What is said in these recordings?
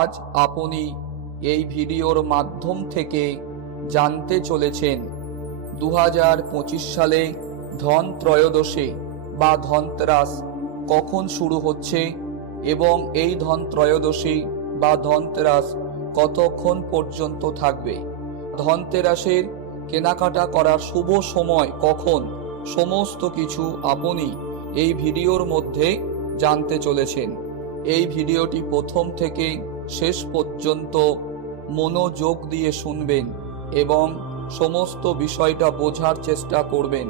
আজ আপনি এই ভিডিওর মাধ্যম থেকে জানতে চলেছেন 2025 সালে ধন ত্রয়োদশী বা ধনতেরাস কখন শুরু হচ্ছে এবং এই ধন ত্রয়োদশী বা ধনতেরাস কতক্ষণ পর্যন্ত থাকবে। ধনতেরাসের কেনাকাটা করার শুভ সময় কখন, সমস্ত কিছু আপনি এই ভিডিওর মধ্যে জানতে চলেছেন। এই ভিডিওটি প্রথম থেকে শেষ পর্যন্ত মনোযোগ দিয়ে শুনবেন এবং সমস্ত বিষয়টা বোঝার চেষ্টা করবেন।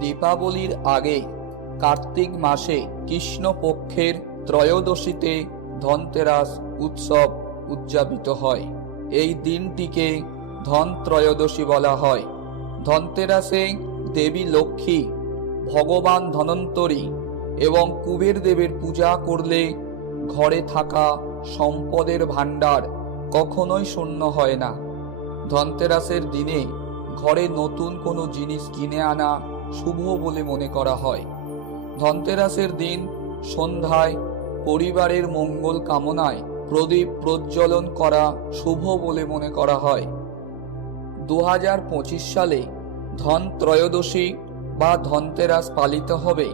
দীপাবলির আগে কার্তিক মাসে কৃষ্ণপক্ষের ত্রয়োদশীতে ধনতেরাস উৎসব উদযাপিত হয়। এই দিনটিকে ধন ত্রয়োদশী বলা হয়। ধনতেরাসে দেবী লক্ষ্মী, ভগবান ধনন্তরী এবং কুবের দেবের পূজা করলে ঘরে থাকা সম্পদের ভাণ্ডার কখনোই শূন্য হয় না। ধনতেরাসের দিনে ঘরে নতুন কোনো জিনিস কিনে আনা শুভ বলে মনে করা হয়। ধনতেরাসের দিন সন্ধ্যায় পরিবারের মঙ্গল কামনায় প্রদীপ প্রজ্বলন করা শুভ বলে মনে করা হয়। 2025 সালে ধন ত্রয়োদশী বা ধনতেরাস পালিত হবে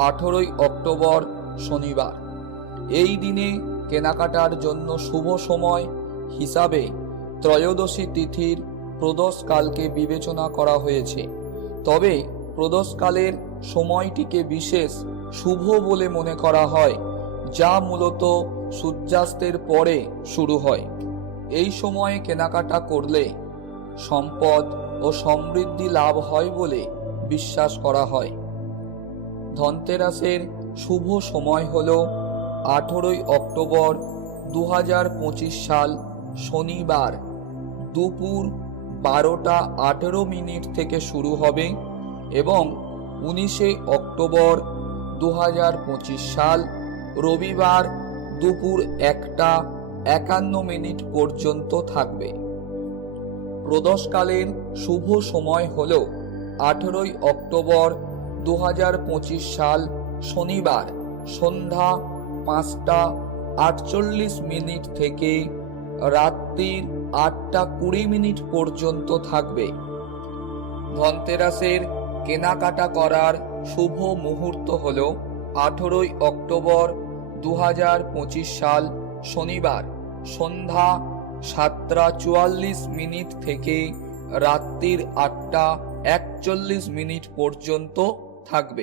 18 অক্টোবর শনিবার। এই দিনে কেনাকাটার জন্য শুভ সময় হিসাবে ত্রয়োদশী তিথির প্রদোষকালকে বিবেচনা করা হয়েছে। তবে প্রদোষকালের সময়টিকে বিশেষ শুভ বলে মনে করা হয়, যা মূলত সূর্যাস্তের পরে শুরু হয়। এই সময়ে কেনাকাটা করলে সম্পদ ও সমৃদ্ধি লাভ হয় বলে বিশ্বাস করা হয়। ধনতেরাসের শুভ সময় হল 18 অক্টোবর 2025 সাল শনিবার দুপুর 12টা 18 মিনিট থেকে শুরু হবে এবং 19 অক্টোবর 2025 সাল রবিবার দুপুর 1টা 51 মিনিট পর্যন্ত থাকবে। প্রদোষকালের শুভ সময় হল 18 অক্টোবর 2025 সাল শনিবার সন্ধ্যা 5টা 48 মিনিট থেকে রাত্রির 8টা 20 মিনিট পর্যন্ত থাকবে। ধনতেরাসের কেনাকাটা করার শুভ মুহূর্ত হল 18 অক্টোবর 2025 সাল শনিবার সন্ধ্যা 7টা 44 মিনিট থেকে রাত্রির 8টা 41 মিনিট পর্যন্ত থাকবে।